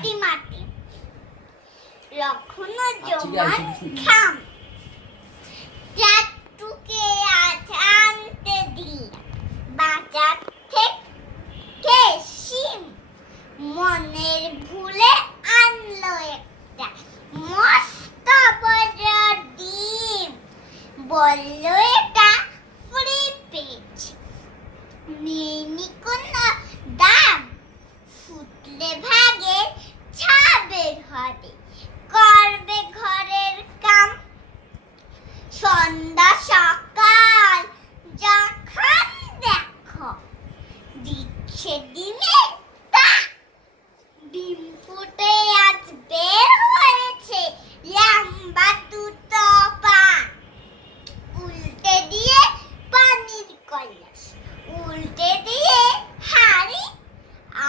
মাটি লক্ষণ জমান খাম চাটুকে আজ আনতে দিল বাজার থেকে শিম মনের ভুলে আনলো একটা মস্ত বড় ডিম বলল এটা ফ্রি পেয়েছি নেই কোনো দাম ফুটলে ভাগে ছাবের হবে করবে ঘরের কাম সন্ধ্যা সকাল যখন দেখো দিচ্ছে ডিমে ডিম ফুটে আজ বের হয়েছে লম্বা দুটো পা উল্টে দিয়ে পানির কলস উল্টে দিয়ে হাড়ি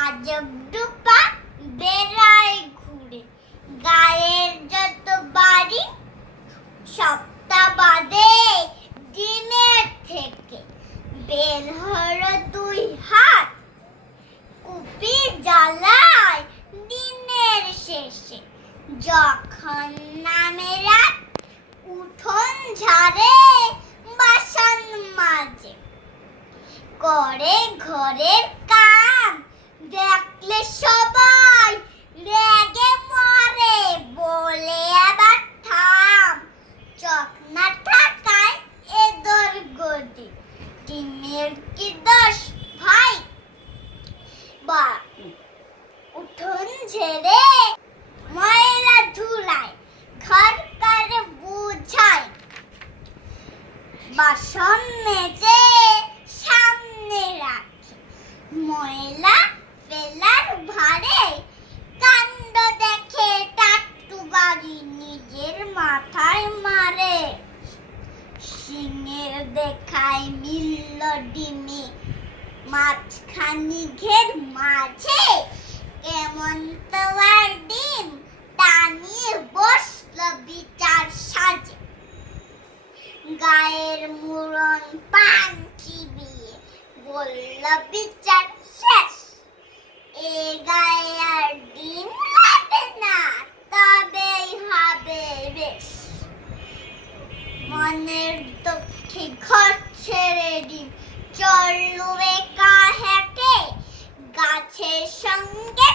আজব ডুপা বেড়ায় ঘুরে গায়ের যত বাড়ি সপ্তাহ বাদে ডিমের থেকে বের হলো দুই হাত কুপি জ্বালায় দিনের শেষে যখন নামে রাত উঠোন ঝাড়ে বাসন মাঝে করে ঘরের কাম দেখলে সবাই রেগে মরে বলে আবার থাম চোখ না থাকায় এদর গদি ডিমের কি দোষ ভাই বা উঠোন ঝেড়ে ময়লা ধুলায় ঘর করে বুঝায় বাসন মেজে সামনে রাখে ময়লা ফেলার ভারে কাণ্ড দেখে টাট্টু বাড়ি নিজের মাথায় মারে সিংহের দেখায় মিলল ডিমে মাঝখানি ঘের মাঝে কেমন তোমার ডিম তা নিয়ে বসলো বিচার সাজে গায়ের মুরন পান চিবিয়ে বলল বিচার শেষ এ গায়ে আর ডিম লাগে না তবেই হবে বেশ মনের দুঃখে ঘর ছেড়ে ডিম চললো একা হেঁটে গাছের সঙ্গে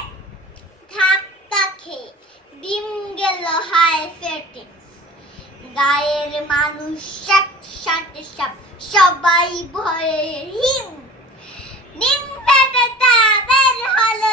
ধাক্কা খেয়ে ডিম গেল হায় ফেটে গায়ের মানুষ সাথে সবাই ভয়ে হিম ডিম ফেটে তা বের হলো